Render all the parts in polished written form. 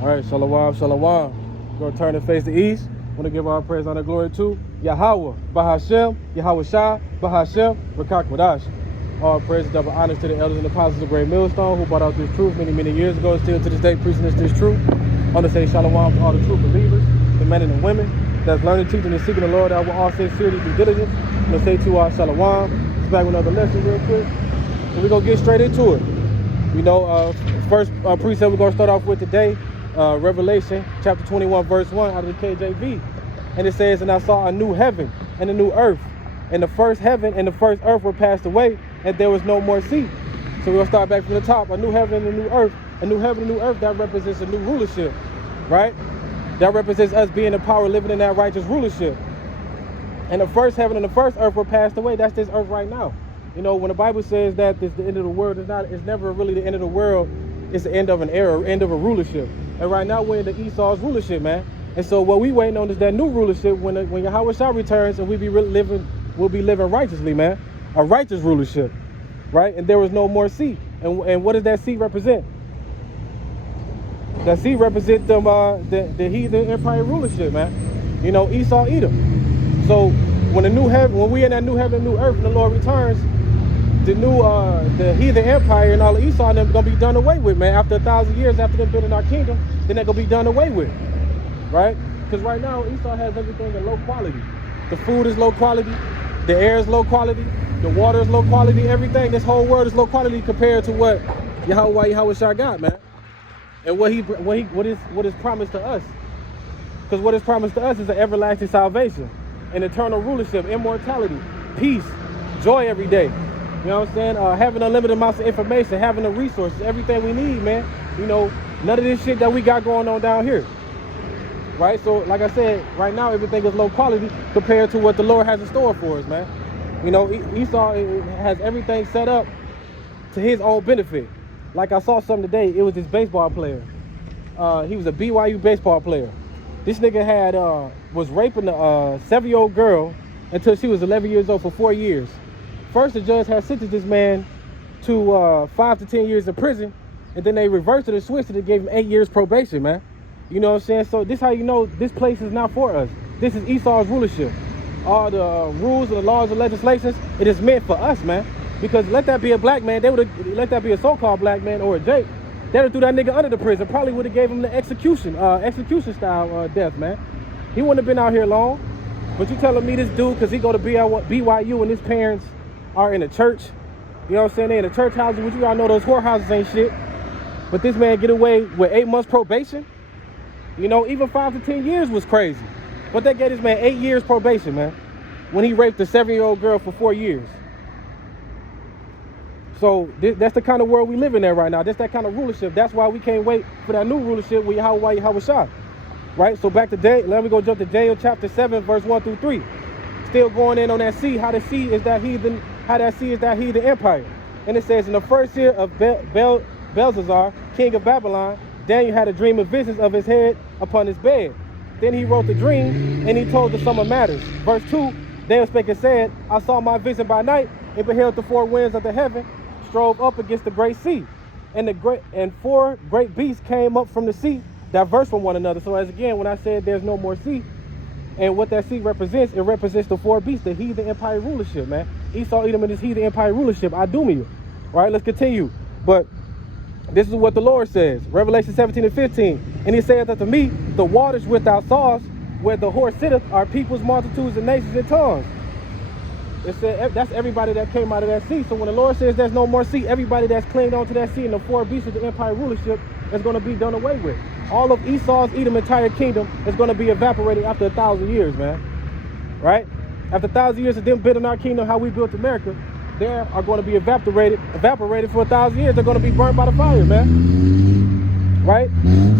All right, shalom, shalom. We're going to turn and face the east. Want to give our praise, honor, glory to Yahweh, Bahashem, Yahweh Shah, Bahashem, Rakak Wadash. All praise and double honors to the elders and apostles of Great Millstone who brought out this truth many, many years ago and still to this day preaching this truth. I want to say shalom to all the true believers, the men and the women that's learning, teaching, and seeking the Lord that will all sincerity due diligence. I want to say to our shalom. Let's back with another lesson real quick. And we're going to get straight into it. You know, first precept we're going to start off with today, Revelation chapter 21, verse 1 out of the KJV. And it says, and I saw a new heaven and a new earth. And the first heaven and the first earth were passed away, and there was no more sea. So we're going to start back from the top. A new heaven and a new earth. A new heaven and a new earth, that represents a new rulership, right? That represents us being the power, living in that righteous rulership. And the first heaven and the first earth were passed away. That's this earth right now. You know, when the Bible says that this the end of the world, it's never really the end of the world. It's the end of an era, end of a rulership. And right now we're in the Esau's rulership, man. And so what we waiting on is that new rulership when Yahweh Shah returns and we'll be living righteously, man. A righteous rulership, right? And there was no more sea. And what does that sea represent? That sea represents the heathen empire rulership, man. You know, Esau, Edom. So when we in that new heaven, new earth, and the Lord returns, the heathen empire and all of Esau and them gonna be done away with, man. After 1,000 years after them building our kingdom, then they're gonna be done away with, right? Because right now Esau has everything in low quality. The food is low quality, the air is low quality, the water is low quality, everything. This whole world is low quality compared to what Yahweh Shah got, man. And what is promised to us. Because what is promised to us is an everlasting salvation, an eternal rulership, immortality, peace, joy every day. You know what I'm saying? Having unlimited amounts of information, having the resources, everything we need, man. You know, none of this shit that we got going on down here. Right? So, like I said, right now everything is low quality compared to what the Lord has in store for us, man. You know, Esau has everything set up to his own benefit. Like I saw something today, it was this baseball player. He was a BYU baseball player. This nigga was raping a 7-year-old girl until she was 11 years old for 4 years. First, the judge had sentenced this man to 5 to 10 years in prison, and then they reversed it and switched it and gave him 8 years probation, man. You know what I'm saying? So this how you know this place is not for us. This is Esau's rulership. All the rules and the laws and legislations, it is meant for us, man. Because let that be a black man, they would have let that be a so-called black man or a Jake. They would have threw that nigga under the prison. Probably would have gave him the execution style death, man. He wouldn't have been out here long. But you telling me this dude, because he go to BYU and his parents are in a church. You know what I'm saying? They in a church house, which you all know those whorehouses ain't shit. But this man get away with 8 months probation. You know, even 5 to 10 years was crazy. But they gave this man 8 years probation, man, when he raped a 7-year-old girl for 4 years. So that's the kind of world we live in there right now. That's that kind of rulership. That's why we can't wait for that new rulership with Yahweh Shah. Right? So back to let me go jump to Daniel chapter 7, verse 1 through 3. Still going in on that sea, how that sea is that heathen empire. And it says, in the first year of Belshazzar, king of Babylon, Daniel had a dream of visions of his head upon his bed. Then he wrote the dream, and he told the sum of matters. Verse 2, Daniel spake and said, I saw my vision by night, and beheld the 4 winds of the heaven, strove up against the great sea. And 4 great beasts came up from the sea, diverse from one another. So as again, when I said there's no more sea, and what that sea represents, it represents the 4 beasts, the heathen empire rulership, man. Esau, Edom, and his heathen empire rulership, Idumea. All right, let's continue. But this is what the Lord says, Revelation 17 and 15. And he saith unto me, the waters without source, where the horse sitteth, are peoples, multitudes, and nations, and tongues. It said that's everybody that came out of that sea. So when the Lord says there's no more sea, everybody that's clinged onto that sea and the 4 beasts of the empire rulership is going to be done away with. All of Esau's Edom entire kingdom is going to be evaporated after 1,000 years, man. Right? After 1,000 years of them building our kingdom, how we built America, they are going to be evaporated for 1,000 years. They're going to be burnt by the fire, man. Right?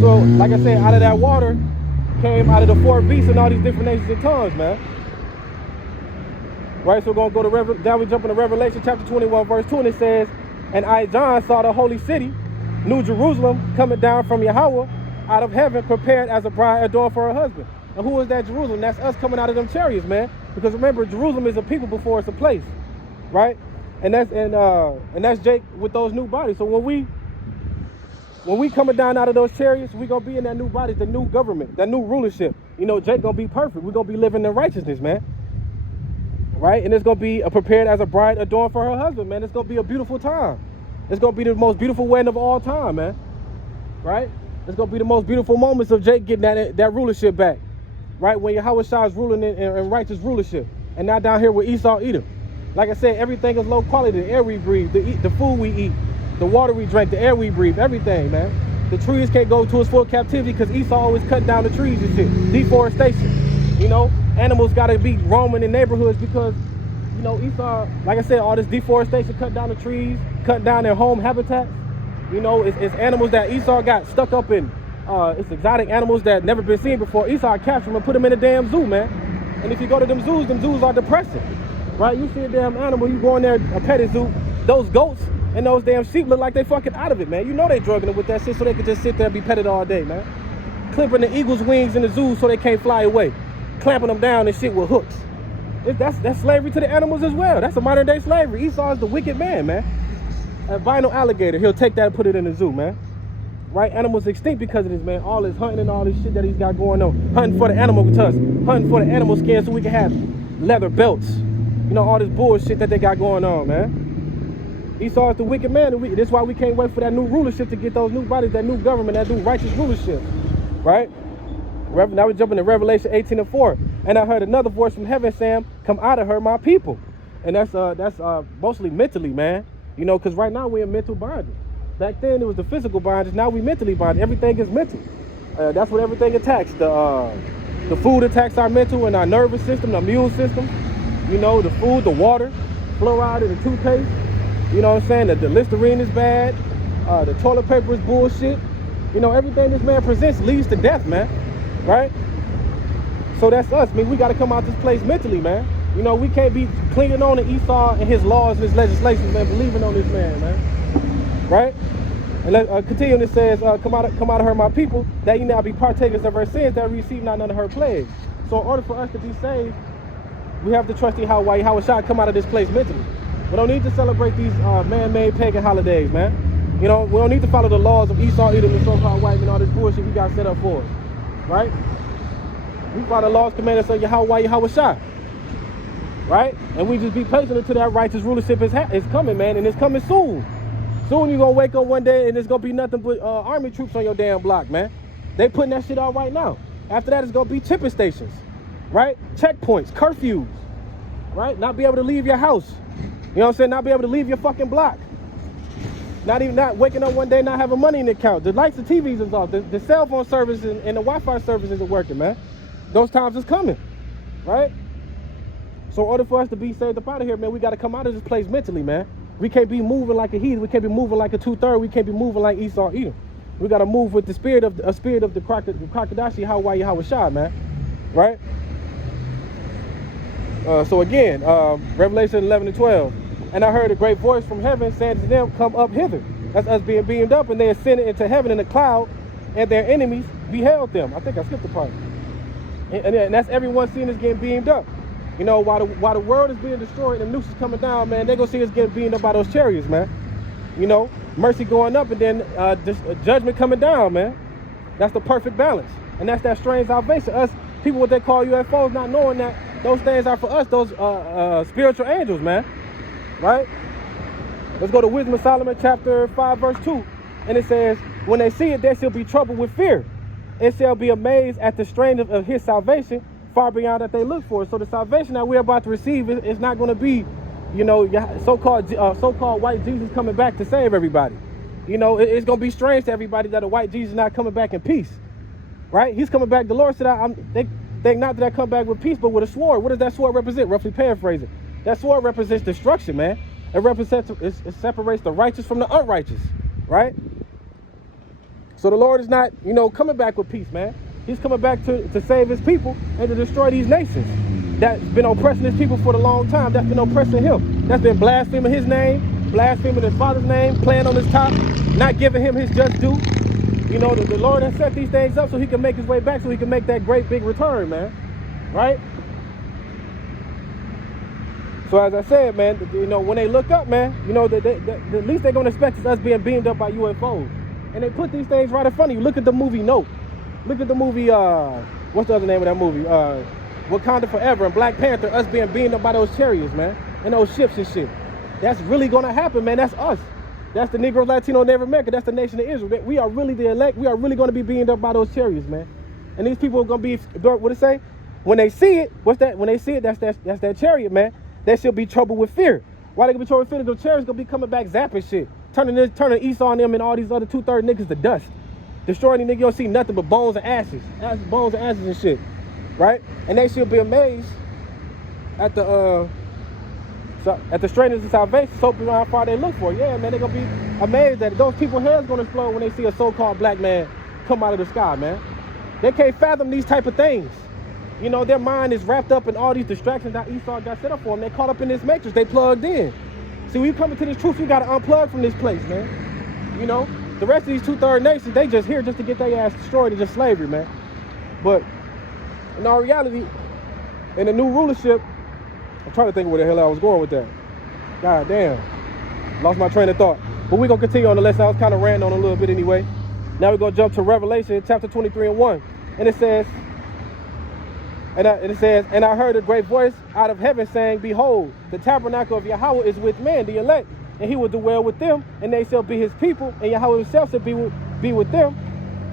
So, like I said, out of that water came out of the 4 beasts and all these different nations and tongues, man. Right? So we're going to go to now we jump into Revelation chapter 21, verse 2, and it says, and I, John, saw the holy city, New Jerusalem, coming down from Yahweh out of heaven, prepared as a bride adorned for her husband. And who is that Jerusalem? That's us coming out of them chariots, man. Because remember, Jerusalem is a people before it's a place, right? And that's Jake with those new bodies. So when when we coming down out of those chariots, we gonna be in that new body, the new government, that new rulership. You know, Jake gonna be perfect. We're gonna be living in righteousness, man. Right? And it's gonna be prepared as a bride adorned for her husband, man. It's gonna be a beautiful time. It's gonna be the most beautiful wedding of all time, man. Right? It's gonna be the most beautiful moments of Jake getting that rulership back. Right? When Yahweh Shah is ruling in righteous rulership. And now down here with Esau Edom. Like I said, everything is low quality. The air we breathe, the food we eat, the water we drink, the air we breathe, everything, man. The trees can't go to its full captivity because Esau always cut down the trees and shit. Deforestation. You know, animals gotta be roaming in neighborhoods because, you know, Esau, like I said, all this deforestation, cut down the trees, cut down their home habitats. You know, it's animals that Esau got stuck up in. It's exotic animals that never been seen before. Esau captured them and put them in a damn zoo, man. And if you go to them zoos are depressing. Right? You see a damn animal, you go in there, a petting zoo, those goats and those damn sheep look like they fucking out of it, man. You know they drugging them with that shit so they can just sit there and be petted all day, man. Clipping the eagle's wings in the zoo so they can't fly away. Clamping them down and shit with hooks. That's slavery to the animals as well. That's a modern day slavery. Esau is the wicked man, man. A vinyl alligator, he'll take that and put it in the zoo, man. Right? Animals extinct because of this, man. All this hunting and all this shit that he's got going on. Hunting for the animal tusk. Hunting for the animal skin so we can have leather belts. You know, all this bullshit that they got going on, man. Esau is the wicked man. And that's why we can't wait for that new rulership to get those new bodies, that new government, that new righteous rulership. Right? Now we're jumping to Revelation 18:4. And I heard another voice from heaven saying, "Come out of her, my people." And that's mostly mentally, man. You know, because right now we're in mental bondage. Back then it was the physical bondage. Now we mentally bondage. Everything is mental. That's what everything attacks. The food attacks our mental and our nervous system, the immune system. You know, the food, the water, fluoride in the toothpaste. You know what I'm saying? The Listerine is bad. The toilet paper is bullshit. You know, everything this man presents leads to death, man. Right? So that's us. I mean, we got to come out this place mentally, man. You know, we can't be clinging on to Esau and his laws and his legislation, man, believing on this man. Right? And continue, and it says, come out of her, my people, that you now be partakers of her sins, that receive not none of her plagues. So in order for us to be saved, we have to trust Yahweh Shah come out of this place mentally. We don't need to celebrate these man-made pagan holidays, man. You know, we don't need to follow the laws of Esau, Edom, and so-called white men, all this bullshit he got set up for us. Right? We follow the laws, commandments of Yahweh Shah. Right? And we just be patient until that righteous rulership is coming, man, and it's coming soon. Soon you're going to wake up one day and there's going to be nothing but army troops on your damn block, man. They putting that shit out right now. After that, it's going to be tipping stations, right? Checkpoints, curfews, right? Not be able to leave your house. You know what I'm saying? Not be able to leave your fucking block. Not waking up one day not having money in the account. The lights and TVs is off. The cell phone service and the Wi-Fi service isn't working, man. Those times is coming, right? So in order for us to be saved up out of here, man, we got to come out of this place mentally, man. We can't be moving like a heathen. We can't be moving like a two-third. We can't be moving like Esau Edom. We got to move with the spirit of the crocodiles, Yahweh Shah, man. Right? So again, Revelation 11:12. And I heard a great voice from heaven saying to them, "Come up hither." That's us being beamed up, and they ascended into heaven in a cloud, and their enemies beheld them. I think I skipped the part. And that's everyone seeing us getting beamed up. You know, while the world is being destroyed and the noose is coming down, man, they're going to see us getting beamed up by those chariots, man. You know, mercy going up and then judgment coming down, man. That's the perfect balance. And that's that strange salvation. Us, people, what they call UFOs, not knowing that those things are for us, those spiritual angels, man. Right? Let's go to Wisdom of Solomon, chapter 5, verse 2. And it says, "When they see it, they shall be troubled with fear, and shall be amazed at the strength of his salvation, far beyond that they look for." So the salvation that we're about to receive is not going to be, you know, so-called white Jesus coming back to save everybody. You know, it's going to be strange to everybody that a white Jesus is not coming back in peace. Right? He's coming back. The Lord said, they think not that I come back with peace, but with a sword. What does that sword represent? Roughly paraphrasing. That sword represents destruction, man. It separates the righteous from the unrighteous. Right? So the Lord is not, you know, coming back with peace, man. He's coming back to save his people and to destroy these nations that's been oppressing his people for a long time, that's been oppressing him, that's been blaspheming his name, blaspheming his father's name, playing on his top, not giving him his just due. You know, the Lord has set these things up so he can make his way back, so he can make that great big return, man. Right? So as I said, man, you know, when they look up, man, you know, the least they're going to expect is us being beamed up by UFOs. And they put these things right in front of you. Look at the movie Nope. Look at the movie, what's the other name of that movie? Wakanda Forever and Black Panther, us being beaten up by those chariots, man. And those ships and shit. That's really gonna happen, man. That's us. That's the Negro, Latino, Native American. That's the nation of Israel. We are really the elect. We are really gonna be beaten up by those chariots, man. And these people are gonna be, what it say? When they see it, what's that? When they see it, that's that chariot, man. They should be troubled with fear. Why they gonna be troubled with fear? Because the chariots gonna be coming back zapping shit. Turning Esau and them and all these other 2/3 niggas to dust. Destroying these niggas, you don't see nothing but bones and ashes. Bones and ashes and shit. Right? And they should be amazed at the straightness of salvation, so how far they look for. Yeah, man, they're gonna be amazed that those people's heads gonna explode when they see a so-called black man come out of the sky, man. They can't fathom these type of things. You know, their mind is wrapped up in all these distractions that Esau got set up for them. They're caught up in this matrix. They plugged in. See, when you come into this truth, you gotta unplug from this place, man. You know, the rest of these 2/3 nations, they just here just to get their ass destroyed. It's just slavery, man. But in all reality, in the new rulership, I'm trying to think of where the hell I was going with that. God damn. Lost my train of thought. But we're going to continue on the lesson. I was kind of ranting on a little bit anyway. Now we're going to jump to Revelation chapter 23 and 1. And it says, and I heard a great voice out of heaven saying, behold, the tabernacle of Yahweh is with men, the elect, and he will dwell with them, and they shall be his people, and Yahweh himself shall be with them,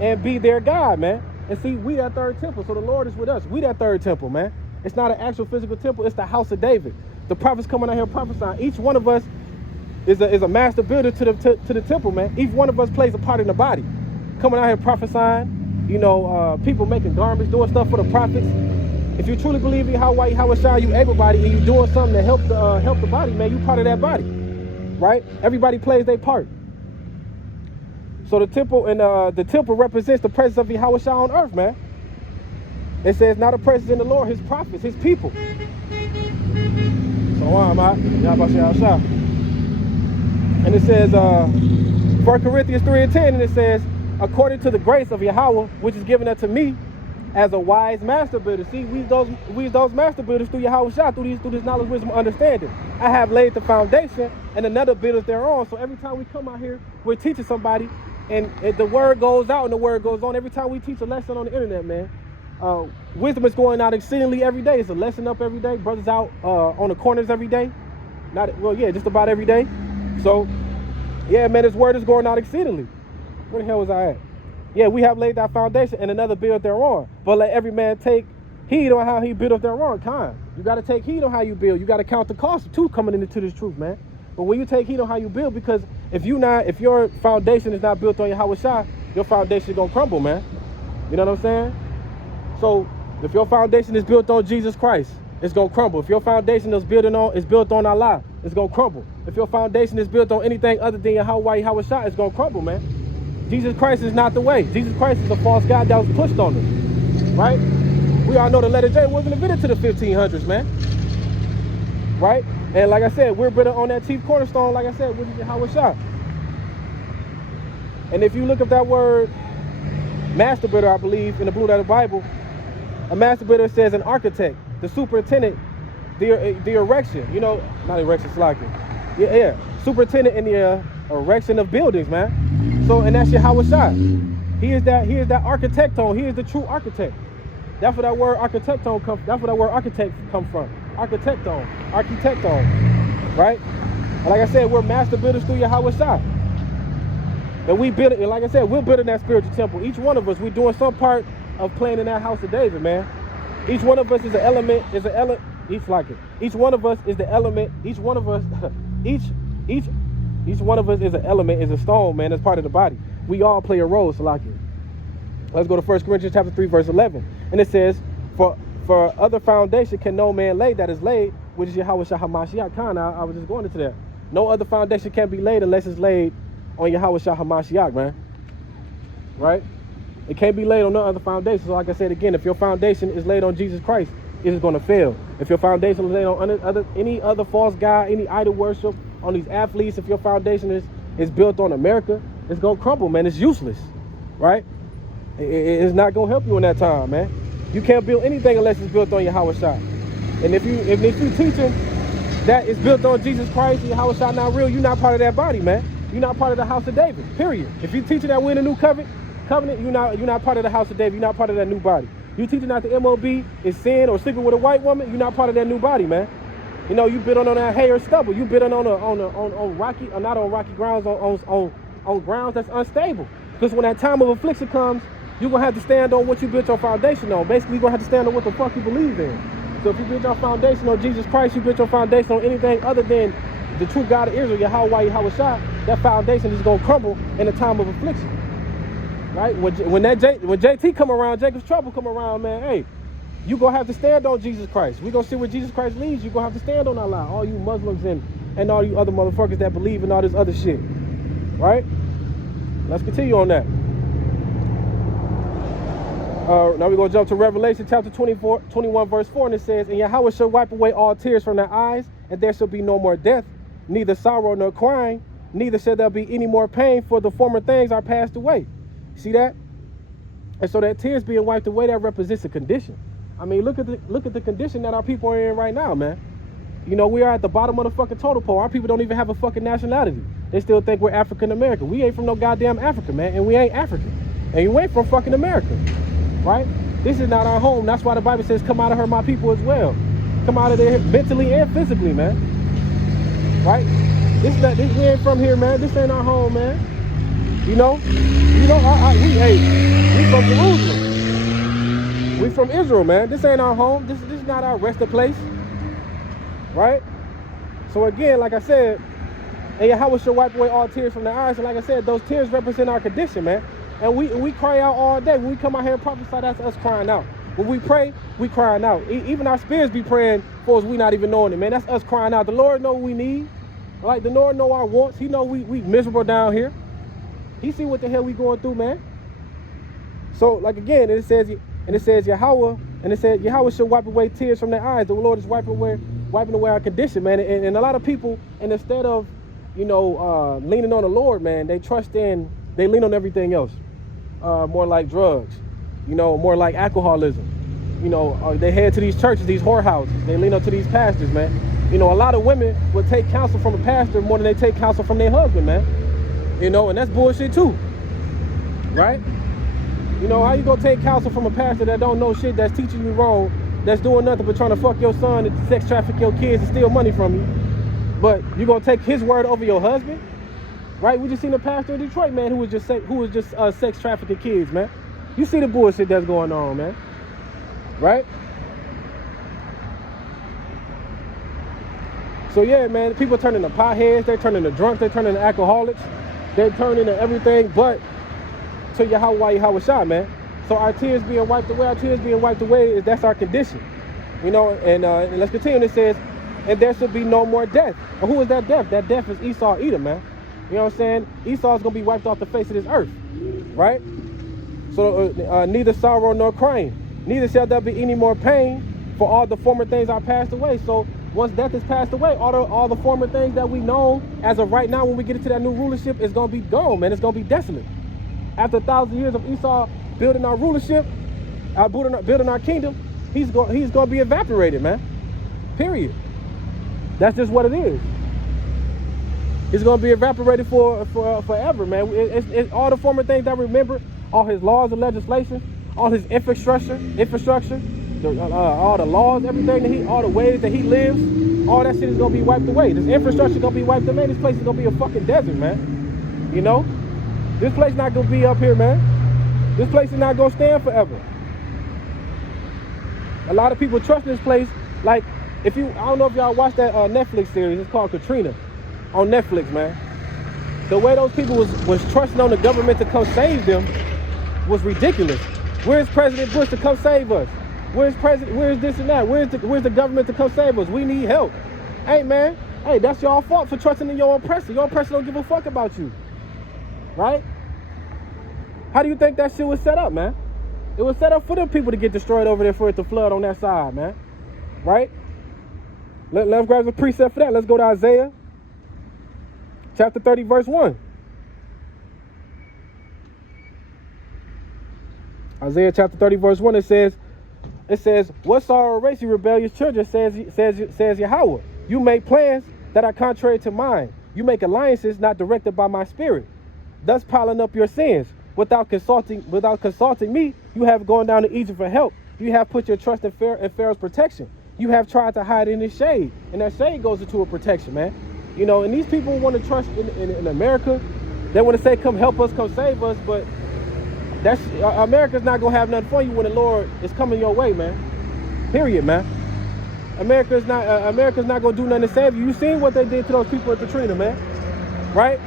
and be their God, man. And see, we that third temple, so the Lord is with us. We that third temple, man. It's not an actual physical temple, it's the house of David. The prophets coming out here prophesying. Each one of us is a master builder to the temple, man. Each one of us plays a part in the body. Coming out here prophesying, you know, people making garments, doing stuff for the prophets. If you truly believe in how it shine, you able-bodied, and you doing something to help the body, man, you part of that body, right? Everybody plays their part. So the temple represents the presence of Yahweh Shah on earth, man. It says, not a presence in the Lord, his prophets, his people. So and it says, 1 Corinthians 3 and 10, and it says, according to the grace of Yahweh, which is given unto me as a wise master builder. See, we those master builders through Yahweh Shah, through this knowledge, wisdom, understanding. I have laid the foundation, and another builders thereon. So every time we come out here, we're teaching somebody, and the word goes out and the word goes on. Every time we teach a lesson on the internet, man, wisdom is going out exceedingly every day. It's a lesson up every day. Brothers out on the corners every day. Just about every day. So, yeah, man, this word is going out exceedingly. Where the hell was I at? Yeah, we have laid that foundation and another build thereon. But let every man take heed on how he build up thereon. You got to take heed on how you build. You got to count the cost too coming into this truth, man. But when you take heed on how you build, because if your foundation is not built on Yahweh Shah, your foundation is going to crumble, man. You know what I'm saying? So if your foundation is built on Jesus Christ, it's going to crumble. If your foundation is built on Allah, it's going to crumble. If your foundation is built on anything other than Yahweh Shah, it's going to crumble, man. Jesus Christ is not the way. Jesus Christ is a false God that was pushed on us, right? We all know the letter J wasn't invented to the 1500s, man, right? And like I said, we're built on that chief cornerstone, like I said, which is Yahweh Shah. And if you look up that word master builder, I believe, in the Blue Letter Bible, a master builder says an architect, the superintendent, the erection, not erection, slacking. Yeah, superintendent in the erection of buildings, man. So, and that's Yahweh Shah. He is that architectone. He is the true architect. That's where that word architectone comes. That's where that word architect comes from. Architectone, right? And like I said, we're master builders through Yahweh Shah. And we build it. And like I said, we're building that spiritual temple. Each one of us, we're doing some part of playing in that house of David, man. Each one of us is an element. Each one of us is the element. Each one of us, each one of us is an element, is a stone, man. That's part of the body. We all play a role, Salaki. Let's go to 1 Corinthians chapter 3, verse 11. And it says, for other foundation can no man lay that is laid, which is Yahweh Shah HaMashiach. I was just going into that. No other foundation can be laid unless it's laid on Yahweh Shah HaMashiach, man. Right? It can't be laid on no other foundation. So like I said again, if your foundation is laid on Jesus Christ, it is going to fail. If your foundation is laid on any other false god, any idol worship, on these athletes, if your foundation is built on America, it's going to crumble, man. It's useless, right? It's not going to help you in that time, man. You can't build anything unless it's built on Yahweh Shah. And if you teaching that it's built on Jesus Christ and Yahweh Shah not real, you're not part of that body, man. you're not part of the house of David, period. If you're teaching that we're in a new covenant, you're not part of the house of David. You're not part of that new body. You teaching that the MOB is sin or sleeping with a white woman, you're not part of that new body, man. You know, you built on that hay or stubble. You built on rocky, or not on rocky grounds, on grounds that's unstable. Because when that time of affliction comes, you're going to have to stand on what you built your foundation on. Basically, you're going to have to stand on what the fuck you believe in. So if you build your foundation on Jesus Christ, you built your foundation on anything other than the true God of Israel, Yahweh Shah, that foundation is going to crumble in a time of affliction. Right? When JT come around, Jacob's trouble come around, man, hey, you're going to have to stand on Jesus Christ. We're going to see where Jesus Christ leads. You're going to have to stand on Allah. All you Muslims and all you other motherfuckers that believe in all this other shit. Right? Let's continue on that. Now we're going to jump to Revelation chapter 21, verse 4, and it says, and Yahweh shall wipe away all tears from their eyes, and there shall be no more death, neither sorrow nor crying, neither shall there be any more pain, for the former things are passed away. See that? And so that tears being wiped away, that represents a condition. I mean, look at the condition that our people are in right now, man. You know, we are at the bottom of the fucking totem pole. Our people don't even have a fucking nationality. They still think we're African American. We ain't from no goddamn Africa, man, and we ain't African. And you ain't from fucking America, right? This is not our home. That's why the Bible says, come out of her, my people, as well. Come out of there mentally and physically, man. Right? We ain't from here, man. This ain't our home, man. We from Jerusalem. We from Israel, man. This ain't our home. This is not our resting place. Right? So again, like I said, and Yahweh shall wipe away all tears from their eyes. And like I said, those tears represent our condition, man. And we cry out all day. When we come out here and prophesy, that's us crying out. When we pray, we crying out. Even our spirits be praying for us, we not even knowing it, man. That's us crying out. The Lord know what we need. Right? The Lord know our wants. He know we miserable down here. He see what the hell we going through, man. So, like again, it says Yahweh shall wipe away tears from their eyes. The Lord is wiping away our condition, man. And a lot of people, and instead of, leaning on the Lord, man, they lean on everything else. More like drugs, more like alcoholism. They head to these churches, these whorehouses. They lean up to these pastors, man. A lot of women will take counsel from a pastor more than they take counsel from their husband, man. And that's bullshit too, right? How you gonna take counsel from a pastor that don't know shit, that's teaching you wrong, that's doing nothing but trying to fuck your son and sex traffic your kids and steal money from you? But you gonna take his word over your husband, right? We just seen a pastor in Detroit, man, who was just sex trafficking kids, man. You see the bullshit that's going on, man, right? So yeah, man, people turn into potheads, they're turning to drunks, they're turning to alcoholics, they're turning to everything but to Yahweh Shah, man. So our tears being wiped away, that's our condition. And let's continue. It says, and there should be no more death. And who is that death? That death is Esau, Edom, man. You know what I'm saying? Esau's gonna be wiped off the face of this earth, right? So neither sorrow nor crying, neither shall there be any more pain, for all the former things are passed away. So once death is passed away, all the former things that we know as of right now, when we get into that new rulership, is gonna be gone, man. It's gonna be desolate. After 1,000 years of Esau building our rulership, building our kingdom, he's gonna be evaporated, man. Period. That's just what it is. He's gonna be evaporated for forever, man. It's all the former things that we remember, all his laws and legislation, all his infrastructure, all the laws, everything all the ways that he lives, all that shit is gonna be wiped away. This infrastructure is gonna be wiped away. This place is gonna be a fucking desert, man. This place not gonna be up here, man. This place is not gonna stand forever. A lot of people trust this place. Like, I don't know if y'all watched that Netflix series. It's called Katrina on Netflix, man. The way those people was trusting on the government to come save them was ridiculous. Where's President Bush to come save us? Where's this and that? Where's the government to come save us? We need help. Hey, man. Hey, that's y'all fault for trusting in your oppressor. Your oppressor don't give a fuck about you. Right? How do you think that shit was set up, man? It was set up for them people to get destroyed over there, for it to flood on that side, man. Right? Let's grab a precept for that. Let's go to Isaiah chapter 30, verse 1. Isaiah chapter 30, verse 1, it says, what sorrow race, you rebellious children, says Yahweh. You make plans that are contrary to mine. You make alliances not directed by my spirit, thus piling up your sins. Without consulting me, you have gone down to Egypt for help. You have put your trust in Pharaoh's protection. You have tried to hide in his shade, and that shade goes into a protection, man. You know, and these people want to trust in America. They want to say, come help us, come save us, but that's America's not gonna have nothing for you when the Lord is coming your way, man. Period, man. America's not gonna do nothing to save you. You seen what they did to those people at Katrina, man, right?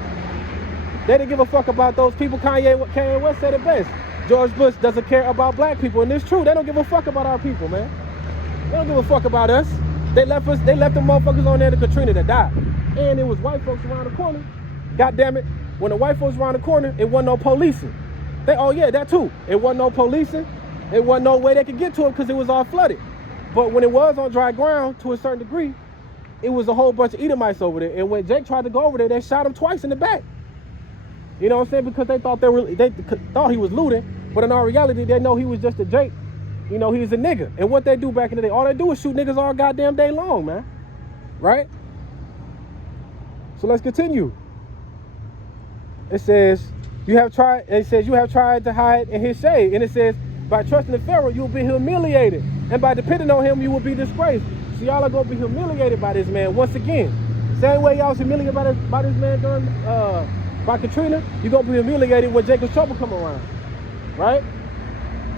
They didn't give a fuck about those people. Kanye West said it best. George Bush doesn't care about black people, and it's true. They don't give a fuck about our people, man. They don't give a fuck about us. They left the motherfuckers on there to Katrina to die. And it was white folks around the corner. God damn it. When the white folks around the corner, it wasn't no policing. Oh yeah, that too. It wasn't no policing. It wasn't no way they could get to it because it was all flooded. But when it was on dry ground, to a certain degree, it was a whole bunch of Edomites over there. And when Jake tried to go over there, they shot him twice in the back. You know what I'm saying? Because they thought they thought he was looting, but in all reality, they know he was just a Jake. You know, he was a nigga. And what they do back in the day, all they do is shoot niggas all goddamn day long, man. Right? So let's continue. It says, you have tried to hide in his shade. And it says, by trusting in Pharaoh, you will be humiliated. And by depending on him, you will be disgraced. So y'all are going to be humiliated by this man once again. Same way y'all was humiliated by this man during by Katrina, you're going to be humiliated when Jacob's trouble come around. Right?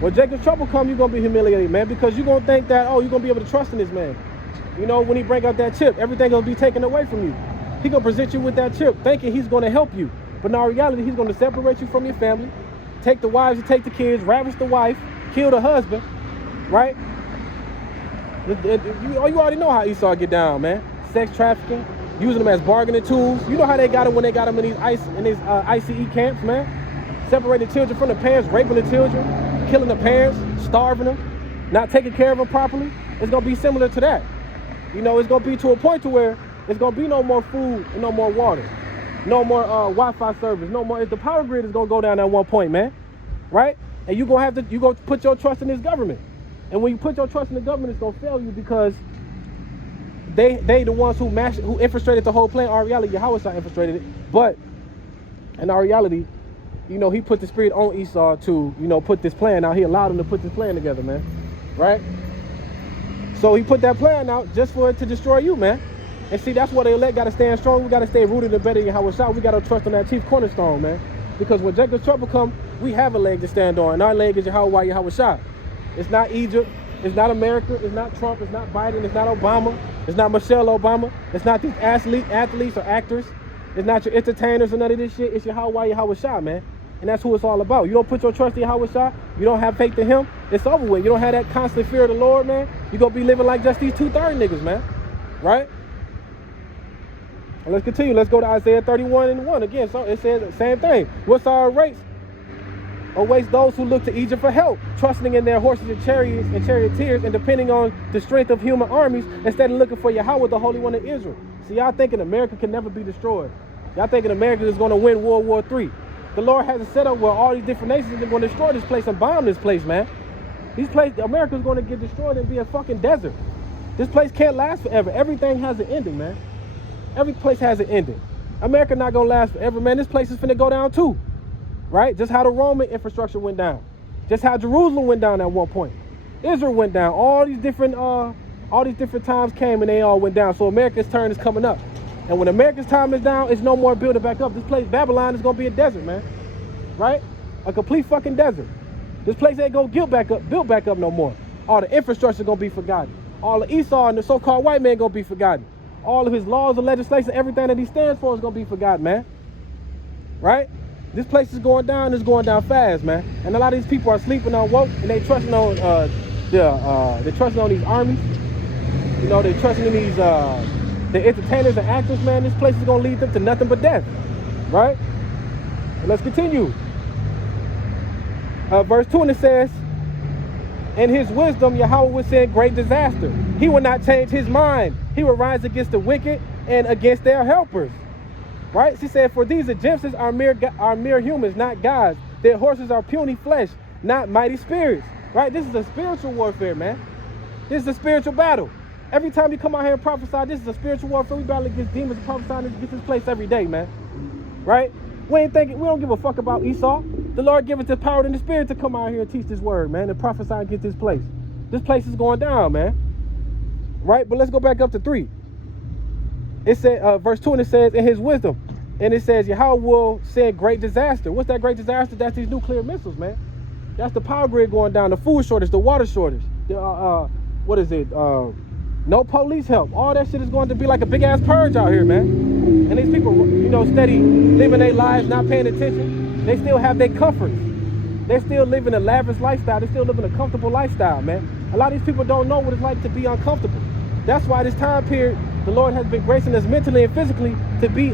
When Jacob's trouble come, you're going to be humiliated, man, because you're going to think that, oh, you're going to be able to trust in this man. You know, when he bring out that chip, everything going to be taken away from you. He going to present you with that chip, thinking he's going to help you. But in all reality, he's going to separate you from your family, take the wives and take the kids, ravish the wife, kill the husband, right? You already know how Esau get down, man. Sex trafficking, using them as bargaining tools. You know how they got him when they got him in these ICE camps, man. Separating children from the parents, raping the children, killing the parents, starving them, not taking care of them properly. It's going to be similar to that. You know, it's going to be to a point to where it's going to be no more food and no more water. No more Wi-Fi service. No more. The power grid is going to go down at one point, man. Right? And you're going to put your trust in this government. And when you put your trust in the government, it's going to fail you because they the ones who infiltrated the whole plan. In reality, Yahweh infiltrated it. But in our reality, you know, he put the spirit on Esau to, you know, put this plan out. He allowed him to put this plan together, man. Right? So he put that plan out just for it to destroy you, man. And see, that's why the elect got to stand strong. We got to stay rooted and better in Yahweh. We got to trust on that chief cornerstone, man. Because when Jacob's trouble come, we have a leg to stand on. And our leg is Yahweh. It's not Egypt. It's not America. It's not Trump. It's not Biden. It's not Obama. It's not Michelle Obama. It's not these athletes or actors. It's not your entertainers or none of this shit. It's Yahweh, man. And that's who it's all about. You don't put your trust in Yahweh. You don't have faith in him. It's over with. You don't have that constant fear of the Lord, man. You're going to be living like just these 2/3 niggas, man. Right? And let's continue. Let's go to Isaiah 31:1 again. So it says the same thing. What's our race? Awaits those who look to Egypt for help, trusting in their horses and chariots and charioteers, and depending on the strength of human armies instead of looking for Yahweh, the Holy One of Israel. See, y'all thinking America can never be destroyed. Y'all thinking America is going to win World War III. The Lord has it set up where all these different nations are going to destroy this place and bomb this place, man. America's going to get destroyed and be a fucking desert. This place can't last forever. Everything has an ending, man. Every place has an ending. America not going to last forever, man. This place is finna go down too. Right? Just how the Roman infrastructure went down. Just how Jerusalem went down at one point. Israel went down. All these different times came and they all went down. So America's turn is coming up. And when America's time is down, it's no more building back up. This place, Babylon, is going to be a desert, man. Right? A complete fucking desert. This place ain't going to build back up no more. All the infrastructure is going to be forgotten. All the Esau and the so-called white man going to be forgotten. All of his laws and legislation, everything that he stands for is going to be forgotten, man. Right? This place is going down. It's going down fast, man. And a lot of these people are sleeping on woke, and they trusting on they're trusting on these armies. You know, they're trusting in these the entertainers and actors, man. This place is going to lead them to nothing but death. Right? And let's continue. Verse 2, and it says, in his wisdom, Yahweh will send great disaster. He will not change his mind. He will rise against the wicked and against their helpers. Right? She said, for these Egyptians are mere humans, not gods. Their horses are puny flesh, not mighty spirits. Right? This is a spiritual warfare, man. This is a spiritual battle. Every time you come out here and prophesy, this is a spiritual warfare. We battle against demons and prophesying against this place every day, man. Right? We don't give a fuck about Esau. The Lord gave us the power and the spirit to come out here and teach this word, man, and prophesy against this place. This place is going down, man. Right? But let's go back up to 3. It said, verse 2, and it says, in his wisdom. And it says, Yahweh will send great disaster. What's that great disaster? That's these nuclear missiles, man. That's the power grid going down, the food shortage, the water shortage, what is it? No police help. All that shit is going to be like a big ass purge out here, man. And these people, steady living their lives, not paying attention. They still have their comforts. They're still living a lavish lifestyle. They're still living a comfortable lifestyle, man. A lot of these people don't know what it's like to be uncomfortable. That's why this time period, the Lord has been gracing us mentally and physically to be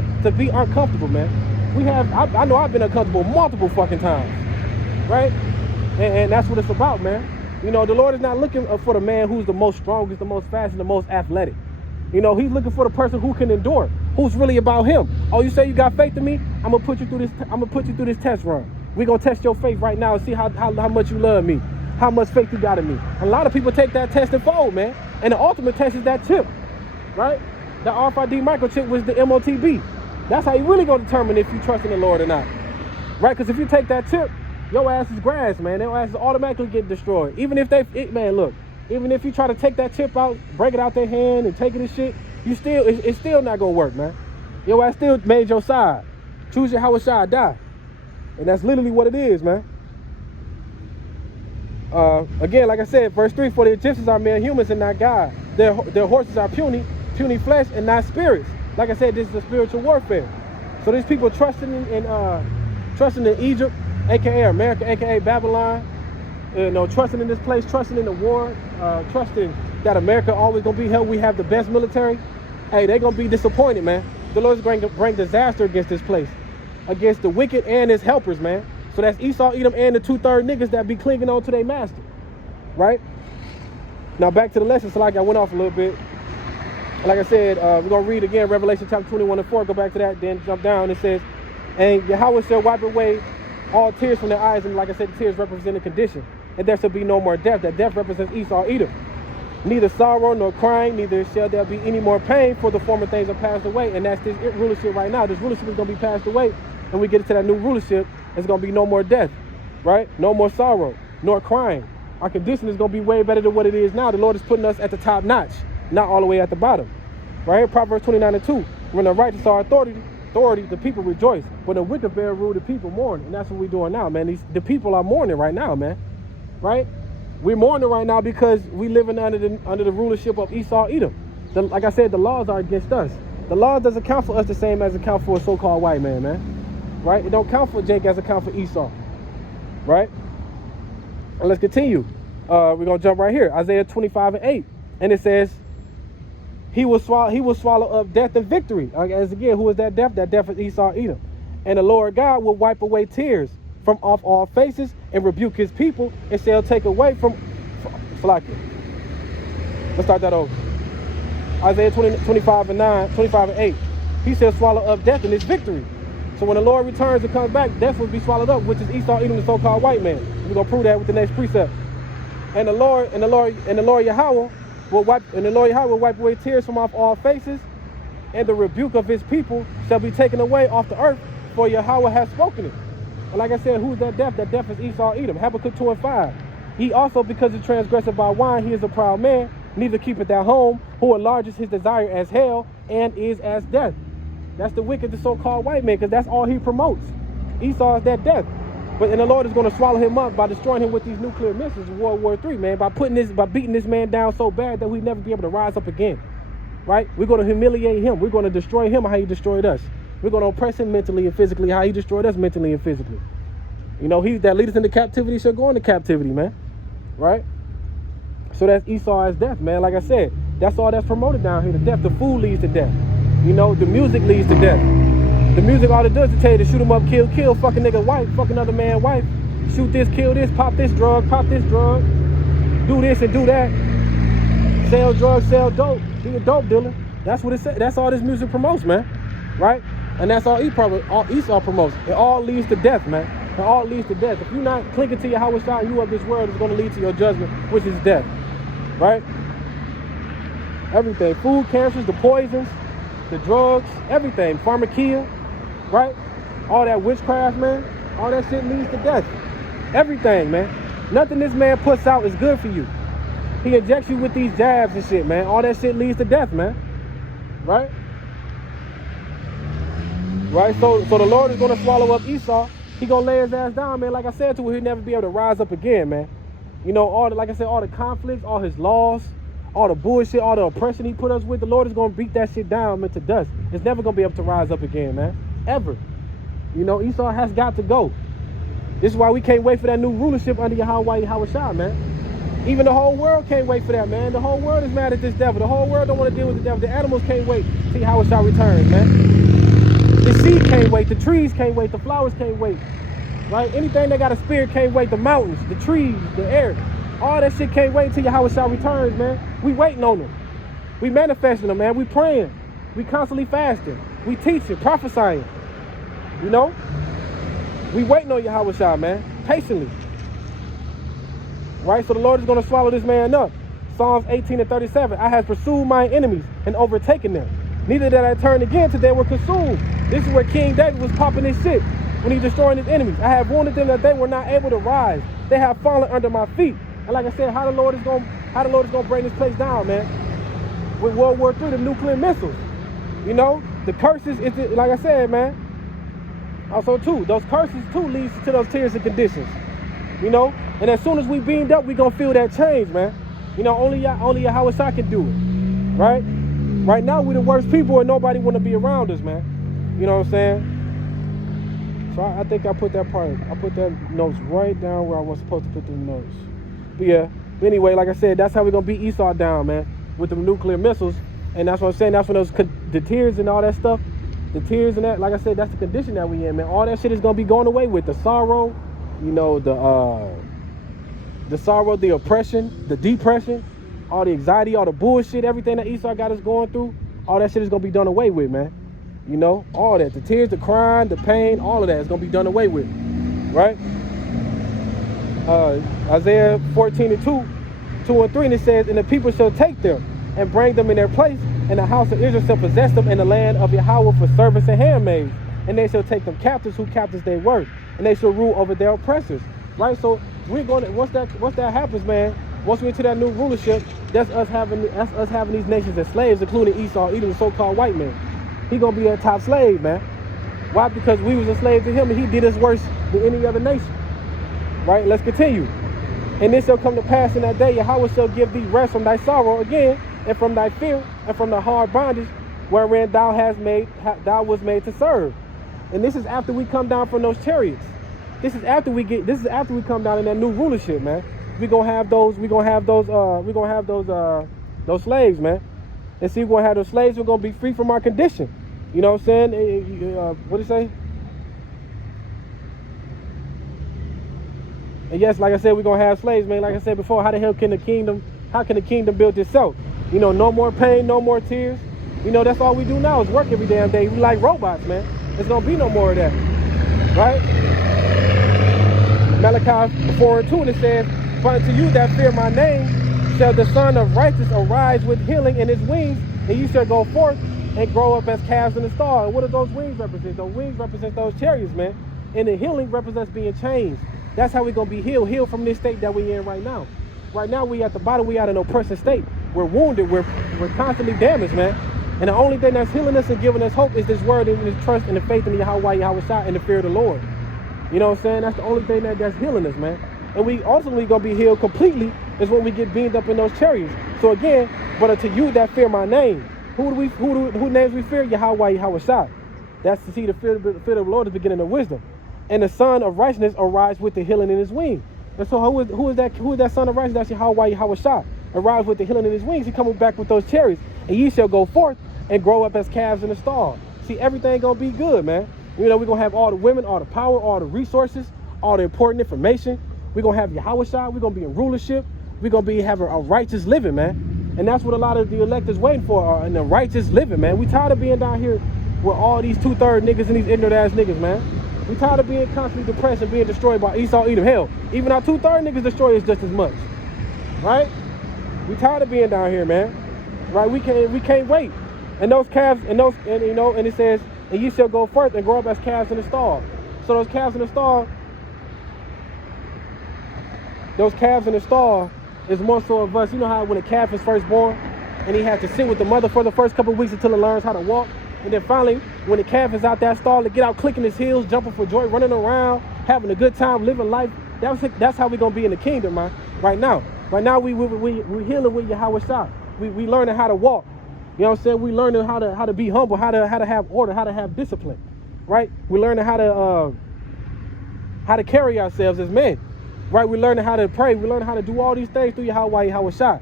uncomfortable, man. I know I've been uncomfortable multiple fucking times, right? And that's what it's about, man. The Lord is not looking for the man who's the most strongest, the most fast, and the most athletic. He's looking for the person who can endure, who's really about him. Oh, you say you got faith in me? I'm gonna put you through this test run. We're gonna test your faith right now and see how much you love me, how much faith you got in me. And a lot of people take that test and fold, man. And the ultimate test is that chip, right? The RFID microchip was the MOTB. That's how you really gonna determine if you trust in the Lord or not, right? Because if you take that chip, your ass is grass, man. Your ass is automatically get destroyed. Even if even if you try to take that chip out, break it out their hand and take it and shit, it's still not gonna work, man. Your ass still made your side. Choose your house side, die. And that's literally what it is, man. Again, like I said, verse 3, for the Egyptians are mere humans and not God. Their horses are puny flesh and not spirits. Like I said, this is a spiritual warfare. So these people trusting in Egypt, aka America, aka Babylon, trusting in this place, trusting in the war, trusting that America always gonna be held. We have the best military. Hey, they're gonna be disappointed, man. The Lord's going to bring disaster against this place, against the wicked and his helpers, man. So that's Esau, Edom, and the 2/3 niggas that be clinging on to their master, right? Now back to the lesson. So like I went off a little bit. Like I said, we're gonna read again Revelation chapter 21 and 4. Go back to that, then jump down. It says, and Yahweh shall wipe away all tears from their eyes, and like I said, the tears represent a condition, and there shall be no more death. That death represents Esau, Edom. Neither sorrow nor crying, neither shall there be any more pain, for the former things are passed away. And that's this rulership right now. This rulership is going to be passed away. And we get into that new rulership, it's going to be no more death, right? No more sorrow, nor crying. Our condition is going to be way better than what it is now. The Lord is putting us at the top notch, not all the way at the bottom. Right here, Proverbs 29:2. When the righteous are authority, the people rejoice. But the wicked bear rule, the people mourn. And that's what we're doing now, man. The people are mourning right now, man. Right? We're mourning right now because we living under the rulership of Esau, Edom. Like I said, the laws are against us. The law doesn't count for us the same as it counts for a so-called white man. Right? It don't count for Jake as it counts for Esau. Right? And let's continue. We're going to jump right here. Isaiah 25:8. And it says, He will swallow up death and victory. As again, who is that death? That death is Esau, Edom. And the Lord God will wipe away tears from off all faces and rebuke his people and shall take away from Flakia. Let's start that over. Isaiah 25:8. He shall swallow up death and its victory. So when the Lord returns and comes back, death will be swallowed up, which is Esau, Edom, the so-called white man. We're gonna prove that with the next precept. And the Lord Yahweh will wipe away tears from off all faces, and the rebuke of his people shall be taken away off the earth, for Yahweh has spoken it. And like I said, who's that death? That death is Esau, Edom. Habakkuk 2:5. He also, because he transgressed by wine, he is a proud man, neither keepeth at home, who enlarges his desire as hell, and is as death. That's the wicked, the so-called white man, because that's all he promotes. Esau is that death. And the Lord is going to swallow him up by destroying him with these nuclear missiles in World War III, man, by beating this man down so bad that we'd never be able to rise up again. Right? We're going to humiliate him. We're going to destroy him how he destroyed us. We're going to oppress him mentally and physically how he destroyed us mentally and physically. He that leadeth into captivity shall go into captivity, man. Right? So that's Esau as death, man. Like I said, that's all that's promoted down here. The death, the food leads to death. The music leads to death. The music all it does is tell you to shoot him up, kill, fuck a nigga wife, fuck another man wife, shoot this, kill this, pop this drug, do this and do that, sell drugs, sell dope, be a dope dealer. That's what it says. That's all this music promotes, man. Right? And that's all Esau promotes. It all leads to death, man. It all leads to death. If you're not clinging to your house and you of this world, it's going to lead to your judgment, which is death. Right? Everything. Food, cancers, the poisons, the drugs, everything. Pharmakia, right? All that witchcraft, man. All that shit leads to death. Everything, man. Nothing this man puts out is good for you. He injects you with these jabs and shit, man. All that shit leads to death, man. Right? Right? So the Lord is going to swallow up Esau. He going to lay his ass down, man. Like I said to you, he'll never be able to rise up again, man. You know, like I said, all the conflicts, all his laws, all the bullshit, all the oppression he put us with, the Lord is going to beat that shit down into dust. It's never going to be able to rise up again, man. Ever. You know, Esau has got to go. This is why we can't wait for that new rulership under Yahweh Yahushua, man. Even the whole world can't wait for that, man. The whole world is mad at this devil. The whole world don't want to deal with the devil. The animals can't wait to see Yahushua returns, man. The seed can't wait. The trees can't wait. The flowers can't wait. Right? Anything that got a spirit can't wait. The mountains, the trees, the air. All that shit can't wait until Yahushua returns, man. We waiting on him. We manifesting him, man. We praying. We constantly fasting. We teaching, prophesying. You know? We waiting on Yahushua, man. Patiently. Right? So the Lord is going to swallow this man up. Psalms 18:37. I have pursued my enemies and overtaken them. Neither did I turn again till they were consumed. This is where King David was popping his shit when he destroying his enemies. I have wounded them that they were not able to rise. They have fallen under my feet. And like I said, how the Lord is gonna bring this place down, man? With World War III, the nuclear missiles. You know, the curses is like I said, man. Also too, those curses too leads to those tears and conditions. You know, and as soon as we beamed up, we gonna feel that change, man. You know, only Yahushua can do it, right? Right now, we the worst people, and nobody want to be around us, man. You know what I'm saying? So I think I put that notes right down where I was supposed to put the notes. But yeah, but anyway, like I said, that's how we're gonna beat Esau down, man, with the nuclear missiles. And that's what I'm saying. That's when the tears and all that stuff, the tears and that, like I said, that's the condition that we in, man. All that shit is gonna be going away with the sorrow, you know, the sorrow, the oppression, the depression, all the anxiety, all the bullshit, everything that Esau got us going through. All that shit is gonna be done away with, man. You know, all that, the tears, the crying, the pain, all of that is gonna be done away with, right? Isaiah 14:2 and 3, and it says, and the people shall take them and bring them in their place, and the house of Israel shall possess them in the land of Yahweh for servants and handmaids, and they shall take them captives who captives they were, and they shall rule over their oppressors, right? So we're going to, once that happens, man, once we into that new rulership, that's us having these nations as slaves, including Esau, even the so-called white man. He gonna be that top slave, man. Why? Because we was enslaved to him, and he did us worse than any other nation. Right? Let's continue. And this shall come to pass in that day, Yahweh shall give thee rest from thy sorrow again, and from thy fear, and from the hard bondage wherein thou was made to serve. And this is after we come down from those chariots. This is after we come down in that new rulership, man. We're gonna have those slaves, man. And see, we're gonna have those slaves, we're gonna be free from our condition. You know what I'm saying? What do you say? And yes, like I said, we're gonna have slaves, man. Like I said before, how can the kingdom build itself? You know, no more pain, no more tears. You know, that's all we do now is work every damn day. We like robots, man. There's gonna be no more of that. Right? Malachi 4:2, and it says, for unto you that fear my name shall the Son of Righteousness arise with healing in his wings, and you shall go forth and grow up as calves in the stall. And what do those wings represent? Those wings represent those chariots, man. And the healing represents being changed. That's how we're going to be healed from this state that we're in right now. Right now, we at the bottom, we at an oppressive state. We're wounded, we're constantly damaged, man. And the only thing that's healing us and giving us hope is this word and this trust and the faith in the Yahweh and the fear of the Lord. You know what I'm saying? That's the only thing that's healing us, man. And we ultimately going to be healed completely is when we get beamed up in those chariots. So again, but unto you that fear my name, who names we fear? Yahweh Yahushua. That's to see the fear of the Lord is beginning of wisdom. And the Son of Righteousness arise with the healing in his wings. And so who is that Son of Righteousness? That's Yahweh Yahushua. Arise with the healing in his wings. He coming back with those chariots. And ye shall go forth and grow up as calves in the stall. See, everything gonna be good, man. You know, we're gonna have all the women, all the power, all the resources, all the important information. We're gonna have Yahushua. We're gonna be in rulership. We're gonna be having a righteous living, man. And that's what a lot of the elect is waiting for, in the righteous living, man. We tired of being down here with all these 2/3 niggas and these ignorant ass niggas, man. We tired of being constantly depressed and being destroyed by Esau, Edom. Hell, even our 2/3 niggas destroy us just as much, right? We tired of being down here, man. right? We can't wait. And those calves, and it says, and ye shall go forth and grow up as calves in the stall. So those calves in the stall is more so of us. You know how when a calf is first born and he has to sit with the mother for the first couple of weeks until it learns how to walk. And then finally, when the calf is out that stall, to get out clicking his heels, jumping for joy, running around, having a good time, living life. That's how we're going to be in the kingdom, man. Right now we healing with Yahweh Shah. We learning how to walk. You know what I'm saying? We learning how to be humble, how to have order, how to have discipline, right? We learning how to carry ourselves as men, right? We learning how to pray. We learning how to do all these things through Yahweh Shah.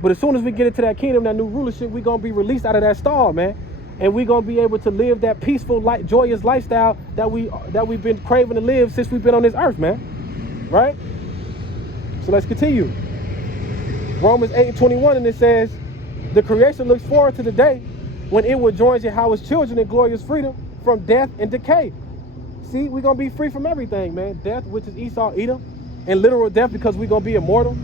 But as soon as we get into that kingdom, that new rulership, we gonna be released out of that stall, man, and we gonna be able to live that peaceful, joyous lifestyle that we've been craving to live since we've been on this earth, man. Right? So let's continue. Romans 8:21, and it says, the creation looks forward to the day when it will join Yahweh's children in glorious freedom from death and decay. See, we're going to be free from everything, man. Death, which is Esau, Edom, and literal death because we're going to be immortal.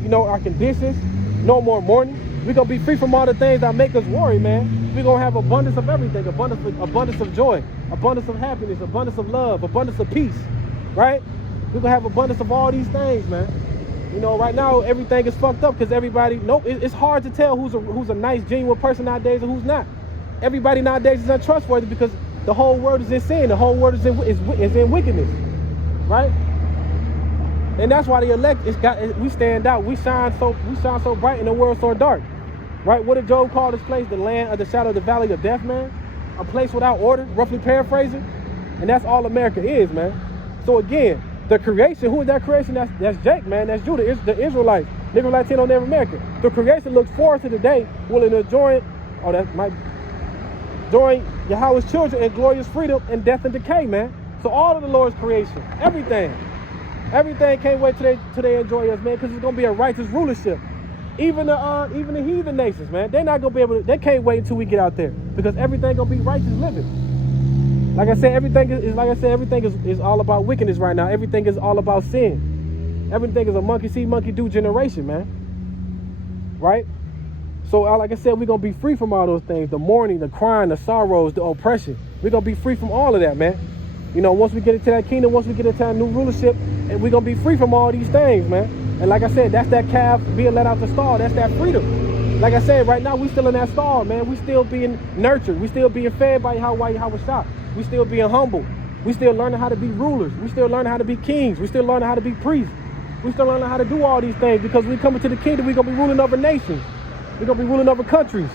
You know, our conditions, no more mourning. We're going to be free from all the things that make us worry, man. We're going to have abundance of everything, abundance of joy, abundance of happiness, abundance of love, abundance of peace, right? We're going to have abundance of all these things, man. You know, right now, everything is fucked up because it's hard to tell who's a nice, genuine person nowadays and who's not. Everybody nowadays is untrustworthy because the whole world is in sin. The whole world is in wickedness, right? And that's why the elect we stand out. We shine so bright and the world so dark, right? What did Job call this place? The land of the shadow of the valley of death, man. A place without order, roughly paraphrasing. And that's all America is, man. So again, the creation, who is that creation? That's Jake, man. That's Judah. It's the Israelites. Nigga Latino Native American. The creation looks forward to the day when it join Yahweh's children in glorious freedom and death and decay, man. So all of the Lord's creation, everything can't wait till they enjoy us, man, because it's gonna be a righteous rulership. Even the heathen nations, man, they're not gonna be able to. They can't wait until we get out there because everything gonna be righteous living. Like I said, everything is all about wickedness right now. Everything is all about sin. Everything is a monkey see, monkey do generation, man. Right? So like I said, we're going to be free from all those things. The mourning, the crying, the sorrows, the oppression. We're going to be free from all of that, man. You know, once we get into that kingdom, once we get into that new rulership, and we're going to be free from all these things, man. And like I said, that's that calf being let out the stall. That's that freedom. Like I said, right now, we still in that stall, man. We still being nurtured. We still being fed by Yahweh Shah. We still being humble. We still learning how to be rulers. We still learning how to be kings. We still learning how to be priests. We still learning how to do all these things because we coming to the kingdom, we're going to be ruling over nations. We're going to be ruling over countries.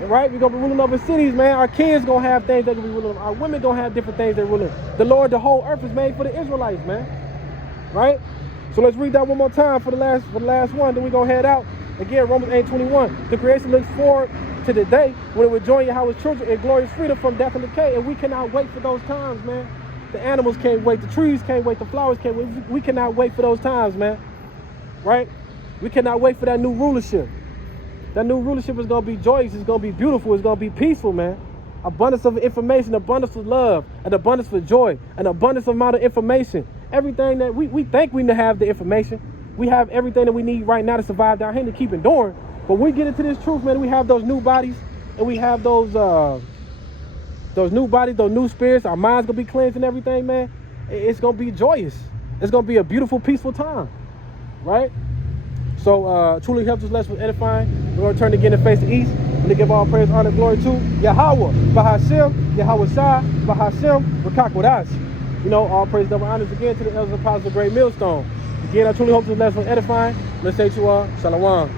Right? We're going to be ruling over cities, man. Our kids going to have things they're going to be ruling over. Our women going to have different things they're ruling. The Lord, the whole earth is made for the Israelites, man. Right? So let's read that one more time for the last one. Then we're going to head out. Again, Romans 8:21. The creation looks forward to the day when it will join Yahweh's children in glorious freedom from death and decay. And we cannot wait for those times, man. The animals can't wait. The trees can't wait. The flowers can't wait. We cannot wait for those times, man. Right? We cannot wait for that new rulership. That new rulership is going to be joyous. It's going to be beautiful. It's going to be peaceful, man. Abundance of information, abundance of love, an abundance of joy, an abundance amount of information. Everything that we think we have the information. We have everything that we need right now to survive down here to keep enduring. But when we get into this truth, man, we have those new bodies and we have those new bodies, those new spirits. Our minds gonna be cleansed and everything, man. It's gonna be joyous. It's gonna be a beautiful, peaceful time, right? So truly helps us less with edifying. We're gonna turn again to face the east and to give all praise, honor, glory to Yahweh, Bahashem, Yahweh Shah, Bahashem, Rakakwadash. You know, all praise, double honors again to the elders and apostles of Great Millstone. Again, I truly hope this lesson was edifying. Let's say to Shalom.